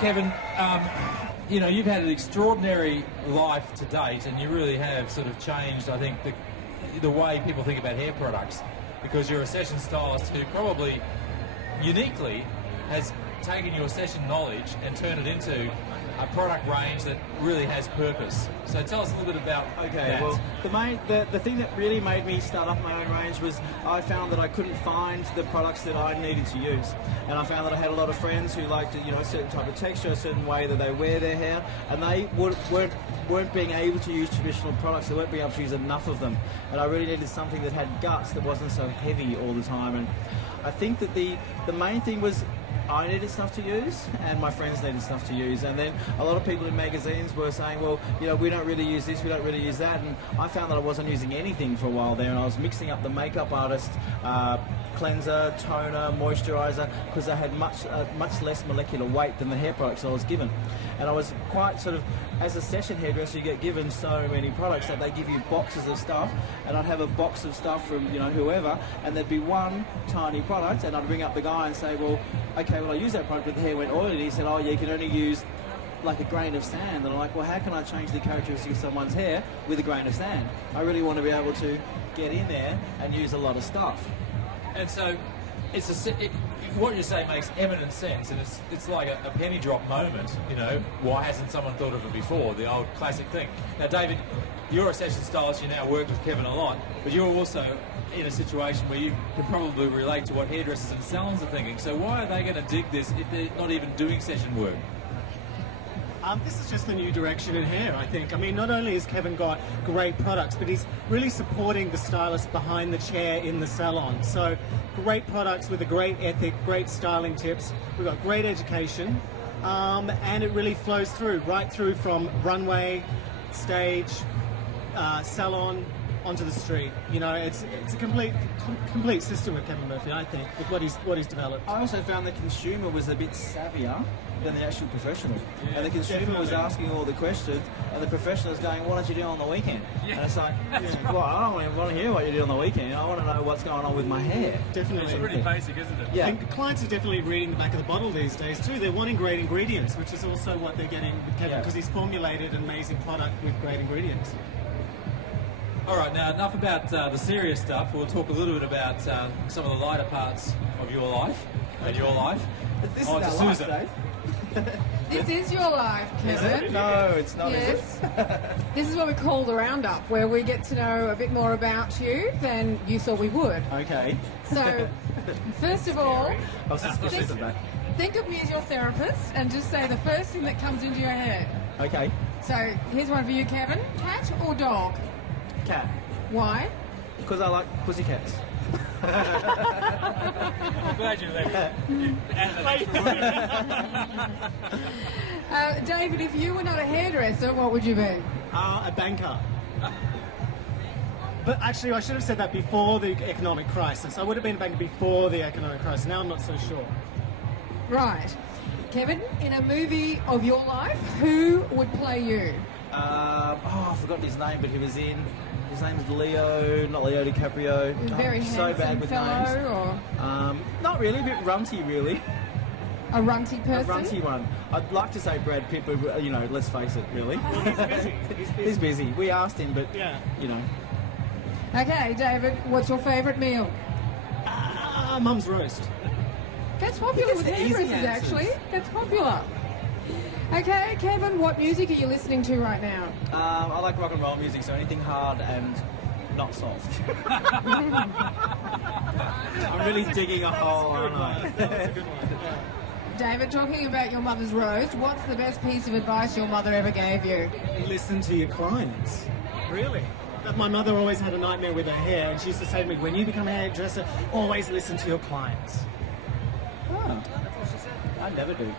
Kevin, you know, you've had an extraordinary life to date, and you really have sort of changed, I think, the way people think about hair products, because you're a session stylist who probably uniquely has taken your session knowledge and turned it into a product range that really has purpose. So tell us a little bit about that. Well, the thing that really made me start up my own range was I found that I couldn't find the products that I needed to use, and I found that I had a lot of friends who liked, you know, a certain type of texture, a certain way that they wear their hair, and they weren't being able to use traditional products. They weren't being able to use enough of them, and I really needed something that had guts, that wasn't so heavy all the time. And I think that the main thing was I needed stuff to use, and my friends needed stuff to use. And then a lot of people in magazines were saying, well, you know, we don't really use this, we don't really use that. And I found that I wasn't using anything for a while there, and I was mixing up the makeup artist cleanser, toner, moisturiser, because they had much less molecular weight than the hair products I was given. And I was quite sort of, as a session hairdresser, you get given so many products that they give you boxes of stuff, and I'd have a box of stuff from, you know, whoever, and there'd be one tiny product, and I'd ring up the guy and say, well, okay, well, I used that product, but the hair went oily. He said, oh, yeah, you can only use like a grain of sand. And I'm like, well, how can I change the characteristics of someone's hair with a grain of sand? I really want to be able to get in there and use a lot of stuff. And so what you say makes eminent sense, and it's like a penny drop moment, you know. Why hasn't someone thought of it before? The old classic thing. Now, David, you're a session stylist, you now work with Kevin a lot, but you're also in a situation where you can probably relate to what hairdressers and salons are thinking. So why are they going to dig this if they're not even doing session work? This is just the new direction in hair, I think. I mean, not only has Kevin got great products, but he's really supporting the stylist behind the chair in the salon. So great products with a great ethic, great styling tips. We've got great education, and it really flows through, right through from runway, stage, salon, onto the street. You know, it's a complete system with Kevin Murphy, I think, with what he's developed. I also found the consumer was a bit savvier than the actual professional. Yeah, and the consumer was asking all the questions, and the professional is going, what did you do on the weekend? Yeah. And it's like, well, I don't want to hear what you did on the weekend. I want to know what's going on with my hair. Definitely. It's pretty basic, isn't it? Yeah. I think the clients are definitely reading the back of the bottle these days too. They're wanting great ingredients, which is also what they're getting with Kevin, because he's formulated an amazing product with great ingredients. All right, now enough about the serious stuff. We'll talk a little bit about some of the lighter parts of your life and your life. This is our life, Dave. This is your life, Kevin. No, it's not. Yes. This is what we call the roundup, where we get to know a bit more about you than you thought we would. Okay. So, first of all, think of me as your therapist and just say the first thing that comes into your head. Okay. So, here's one for you, Kevin. Cat or dog? Cat. Why? Because I like pussycats. I'm glad you left. David, if you were not a hairdresser, what would you be? A banker. But actually, I should have said that before the economic crisis. I would have been a banker before the economic crisis. Now I'm not so sure. Right. Kevin, in a movie of your life, who would play you? I forgot his name, but he was in... His name is Leo, not Leo DiCaprio. Very so bad with names. Or? Not really, a bit runty, really. A runty person? A runty one. I'd like to say Brad Pitt, but, you know, let's face it, really. Well, he's busy. He's busy. We asked him, but, you know. Okay, David, what's your favourite meal? Mum's roast. That's popular with hairdressers, actually. That's popular. Okay, Kevin, what music are you listening to right now? I like rock and roll music, so anything hard and not soft. I'm really digging a hole, aren't I? That was a good one. Yeah. David, talking about your mother's roast, what's the best piece of advice your mother ever gave you? Listen to your clients. Really? My mother always had a nightmare with her hair, and she used to say to me, when you become a hairdresser, always listen to your clients. Oh. That's what she said. I never do.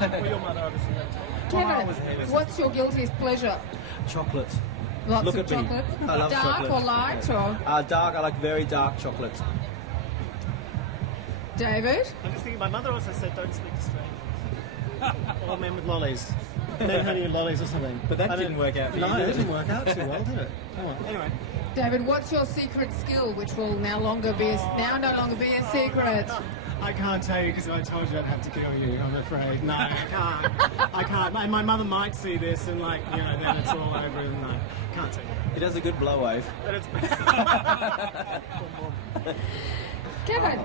Well, your mother obviously went to. Kevin, what's your guiltiest pleasure? Chocolate. Lots Look of at chocolate? Me. I love dark chocolate. Or light? Or dark, I like very dark chocolate. David? I'm just thinking, my mother also said don't speak to strangers. Or men with lollies. Men honey and lollies or something. But that didn't work out for you, No, did it it? didn't work out too well, did it? Come on. Anyway. David, what's your secret skill, which will no longer be a secret? I can't tell you because if I told you I'd have to kill you, I'm afraid. No, I can't. I can't. My mother might see this and then it's all over and I can't tell you. It has a good blow wave. But it's... Kevin,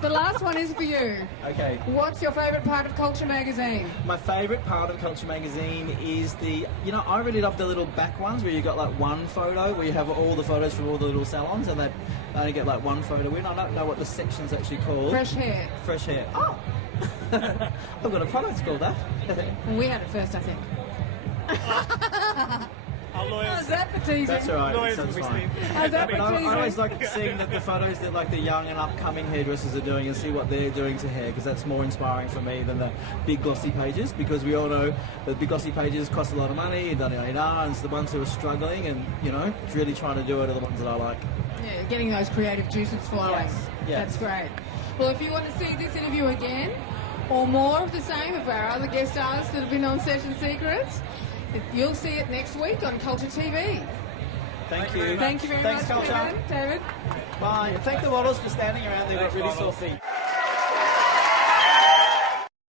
the last one is for you. Okay. What's your favourite part of Culture Magazine? My favourite part of Culture Magazine is I really love the little back ones where you got like one photo where you have all the photos from all the little salons and they only get like one photo in. I don't know what the section's actually called. Fresh hair. Fresh hair. Oh! I've got a product called that. We had it first, I think. Our lawyers... How's that for teasing? That's all right. Lawyers That's will be fine. How's that But for I teasing? always like seeing the photos that like the young and upcoming hairdressers are doing and see what they're doing to hair because that's more inspiring for me than the big glossy pages because we all know that big glossy pages cost a lot of money and it's the ones who are struggling and really trying to do it are the ones that I like. Yeah, getting those creative juices flowing. Yes. That's great. Well, if you want to see this interview again or more of the same of our other guest artists that have been on Session Secrets, you'll see it next week on Culture TV. Thank you. Thank you very Thanks, much, Culture. Kevin. David. Bye. And thank the models for standing around there with really sore feet.